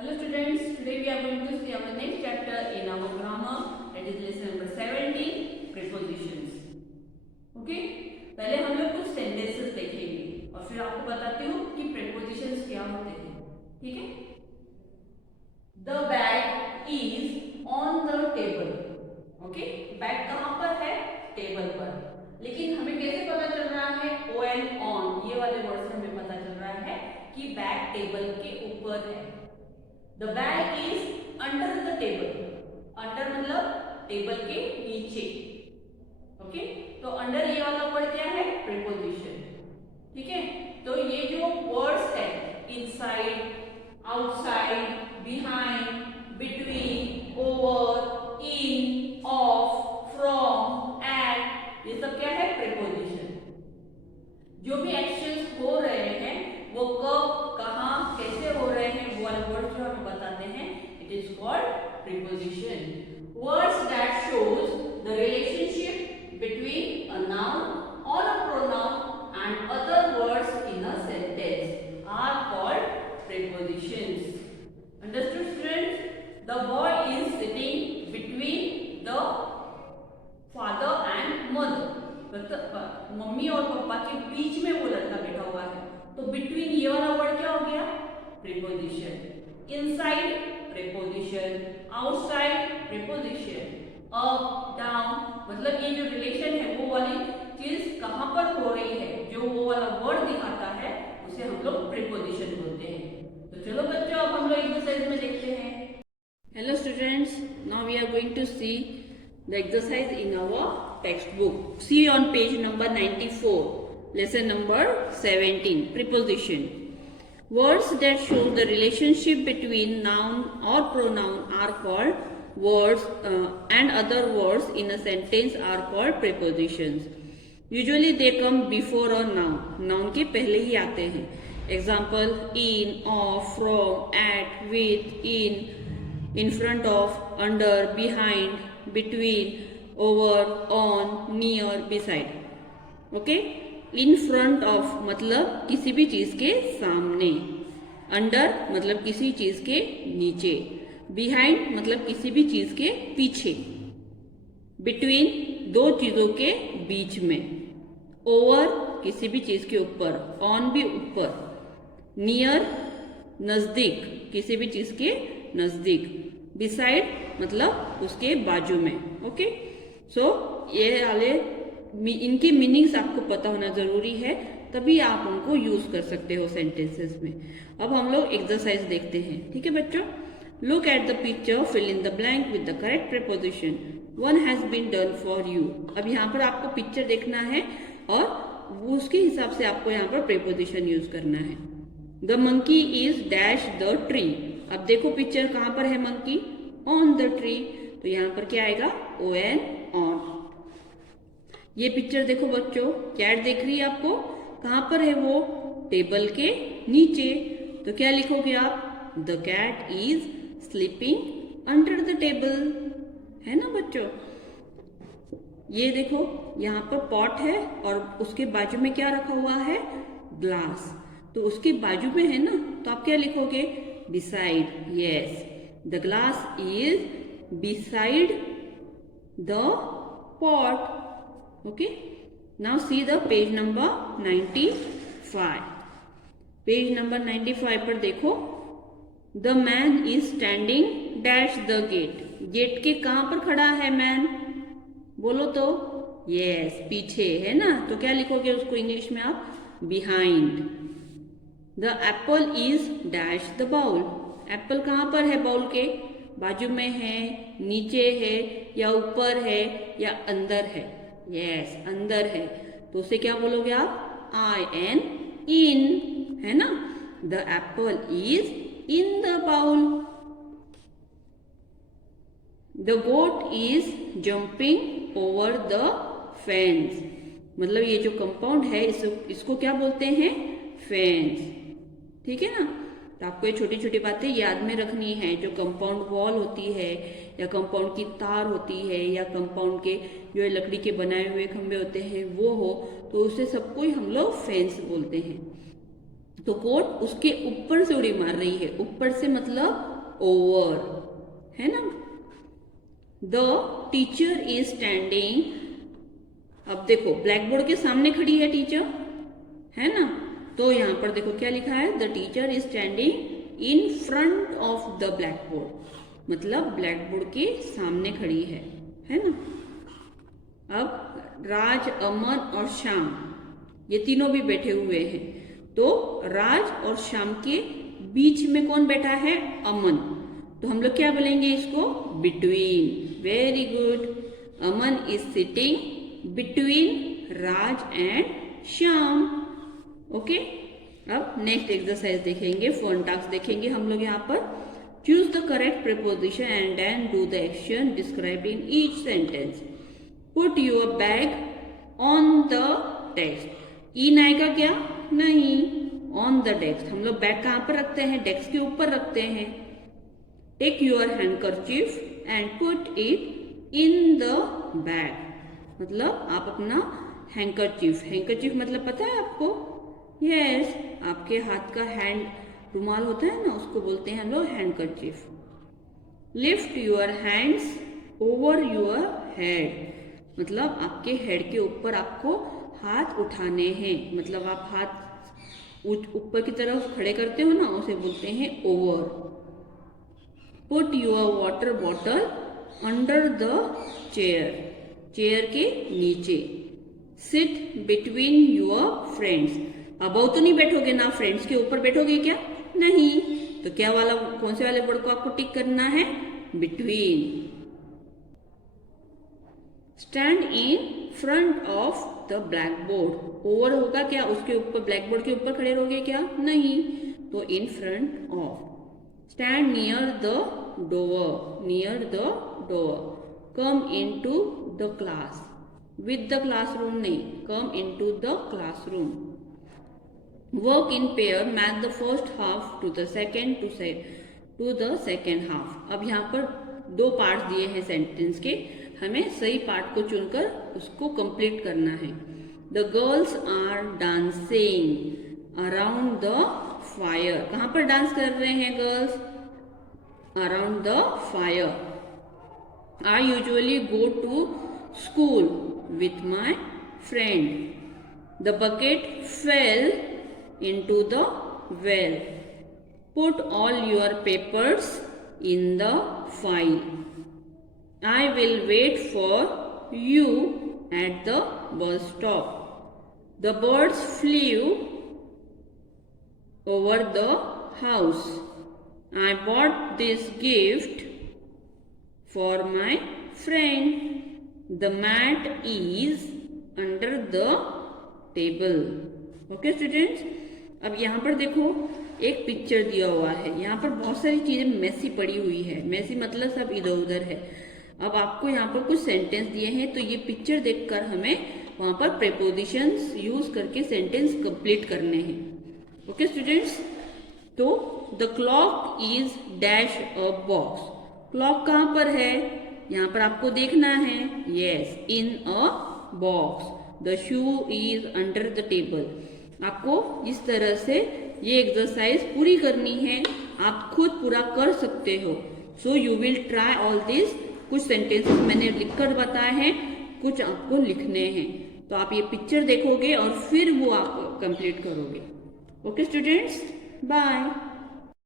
Hello students, today we are going to see our next chapter in our grammar, that is lesson number 17, prepositions. Okay? पहले हम लोग कुछ sentences देखेंगे और फिर आपको बताती हूँ कि prepositions क्या होते हैं. ठीक है? The bag is on the table. Okay? Bag कहाँ पर है? Table पर. लेकिन हमें कैसे पता चल रहा है? on ये वाले वर्ड से हमें पता चल रहा है कि बैग टेबल के ऊपर है. The bag is under the table. Under मतलब टेबल के नीचे. ओके, तो अंडर ये वाला वर्ड क्या है? प्रीपोजिशन. ठीक है, तो ये जो वर्ड्स है inside, outside, behind, between, over, in, of, from, at, ये सब क्या है? प्रीपोजिशन. जो भी एक्शंस हो रहे हैं वो कब, कहाँ, कैसे हो रहे हैं, वो वाले वर्ड्स जो हमें बताते हैं, it is called preposition. Words that shows the relationship between a noun और a pronoun and other words in a sentence are called prepositions. Understood students? The boy is sitting between the father and mother. Mummy और papa के बीच में वो लड़का बैठा हुआ है, तो बिटवीन ये वाला वर्ड क्या हो गया? Preposition. Inside preposition, outside preposition, up down, मतलब ये जो रिलेशन है वो वाली चीज कहाँ पर हो रही है, जो वो वाला वर्ड दिखाता है उसे हम लोग प्रीपोजिशन बोलते हैं. तो चलो बच्चों, अब हम लोग एक्सरसाइज में देखते हैं. Hello students, now we are going to see the exercise in our textbook. See on page number 94, lesson number 17, preposition. Words that show the relationship between noun or pronoun are called words and other words in a sentence are called prepositions. Usually they come before a noun. Noun के पहले ही आते हैं. Example: in, of, from, at, with, in front of, under, behind, between, over, on, near, beside. Okay, in front of मतलब किसी भी चीज के सामने, अंडर मतलब किसी चीज के नीचे, बिहाइंड मतलब किसी भी चीज के पीछे, बिटवीन दो चीजों के बीच में, ओवर किसी भी चीज के ऊपर, ऑन भी ऊपर, नियर नजदीक किसी भी चीज के नजदीक, बिसाइड मतलब उसके बाजू में. ओके, सो ये वाले इनकी मीनिंग्स आपको पता होना जरूरी है, तभी आप उनको यूज कर सकते हो सेंटेंसेस में. अब हम लोग एक्सरसाइज देखते हैं. ठीक है बच्चों, look at the picture, fill in the blank with the correct preposition. One has been done for you. अब यहाँ पर आपको पिक्चर देखना है और उसके हिसाब से आपको यहाँ पर प्रीपोजिशन यूज करना है. The monkey is dash the tree. अब देखो पिक्चर कहाँ पर है? मंकी ऑन द ट्री, तो यहाँ पर क्या आएगा? ON, on. ये पिक्चर देखो बच्चों, कैट देख रही है आपको, कहाँ पर है वो? टेबल के नीचे, तो क्या लिखोगे आप? The cat is sleeping under the table. है ना बच्चों? ये देखो यहाँ पर पॉट है और उसके बाजू में क्या रखा हुआ है? ग्लास. तो उसके बाजू में है ना, तो आप क्या लिखोगे? beside. Yes, the glass is beside the pot. Okay, now see the page number 95. Page number 95 पर देखो, the man is standing dash the gate. Gate के कहाँ पर खड़ा है मैन? बोलो तो. yes, पीछे है ना, तो क्या लिखोगे उसको इंग्लिश में आप? behind. The apple is dash the bowl. Apple कहाँ पर है? बाउल के बाजू में है, नीचे है, या ऊपर है, या अंदर है? यस, अंदर है, तो उसे क्या बोलोगे आप? IN, in, है ना. The apple is in the bowl. The goat is jumping over the fence. मतलब ये जो कंपाउंड है इसको क्या बोलते हैं? फेंस. ठीक है ना. तो आपको ये छोटी छोटी बातें याद में रखनी है. जो कंपाउंड वॉल होती है, या कंपाउंड की तार होती है, या कंपाउंड के जो लकड़ी के बनाए हुए खंभे होते हैं वो हो, तो उसे सबको ही हम लोग फेंस बोलते हैं. तो कोट उसके ऊपर से उड़ी मार रही है, ऊपर से मतलब ओवर, है ना। द टीचर इज स्टैंडिंग, अब देखो ब्लैक बोर्ड के सामने खड़ी है टीचर, है ना। तो यहां पर देखो क्या लिखा है, the teacher is standing in front of the black board, मतलब ब्लैक बोर्ड के सामने खड़ी है ना। अब राज, अमन और श्याम ये तीनों भी बैठे हुए हैं, तो राज और श्याम के बीच में कौन बैठा है, अमन। तो हम लोग क्या बोलेंगे इसको, between. Very good, Aman is sitting between Raj and Shyam. Okay, अब नेक्स्ट एक्सरसाइज देखेंगे, फन टास्क देखेंगे हम लोग यहाँ पर। Choose the correct preposition and then do the action describe in each sentence. Put your bag on the desk. In आएगा क्या, नहीं, ऑन द डेस्क। हम लोग बैग कहाँ पर रखते हैं, डेस्क के ऊपर रखते हैं। Take your handkerchief and put it in the bag, मतलब आप अपना हैंकरचीफ, हैंकरचीफ मतलब पता है आपको, यस, आपके हाथ का हैंड रुमाल होता है ना, उसको बोलते हैं हम लोग handkerchief. Lift your hands over your head, मतलब आपके हेड के ऊपर आपको हाथ उठाने हैं, मतलब आप हाथ ऊपर की तरफ खड़े करते हो ना, उसे बोलते हैं over. Put your water bottle under the chair, chair के नीचे। Sit between your friends, above तो नहीं बैठोगे ना, फ्रेंड्स के ऊपर बैठोगे क्या, नहीं, तो क्या वाला, कौन से वाले वर्ड को आपको टिक करना है, between. Stand in front of the black board, over होगा क्या, उसके ऊपर, ब्लैक बोर्ड के ऊपर खड़े रहोगे क्या, नहीं, तो in front of. Stand near the door, near the door. Come in to the class, with the classroom नहीं, come in to the classroom. Work in pair, match the first half to the second to the second half. अब यहाँ पर दो part दिए हैं sentence के, हमें सही पार्ट को चुनकर उसको कंप्लीट करना है। The girls are dancing around the fire, कहाँ पर डांस कर रहे हैं girls, around the fire. I usually go to school with my friend. The bucket fell into the well. Put all your papers in the file. I will wait for you at the bus stop. The birds flew over the house. I bought this gift for my friend. The mat is under the table. Okay, students? अब यहाँ पर देखो एक picture दिया हुआ है, यहाँ पर बहुत सारी चीजें मेसी पड़ी हुई है, मेसी मतलब सब इधर उधर है। अब आपको यहाँ पर कुछ सेंटेंस दिए हैं, तो ये पिक्चर देखकर हमें वहां पर प्रीपोजिशंस यूज करके सेंटेंस कंप्लीट करने हैं। ओके स्टूडेंट्स, तो the clock is dash a box, clock कहाँ पर है, यहाँ पर आपको देखना है, yes, in a box. The shoe is under the table. आपको इस तरह से ये एक्सरसाइज पूरी करनी है, आप खुद पूरा कर सकते हो। So you will try all this. कुछ सेंटेंसेस मैंने लिखकर बताए हैं, कुछ आपको लिखने हैं, तो आप ये पिक्चर देखोगे और फिर वो आप कंप्लीट करोगे। Okay students, bye.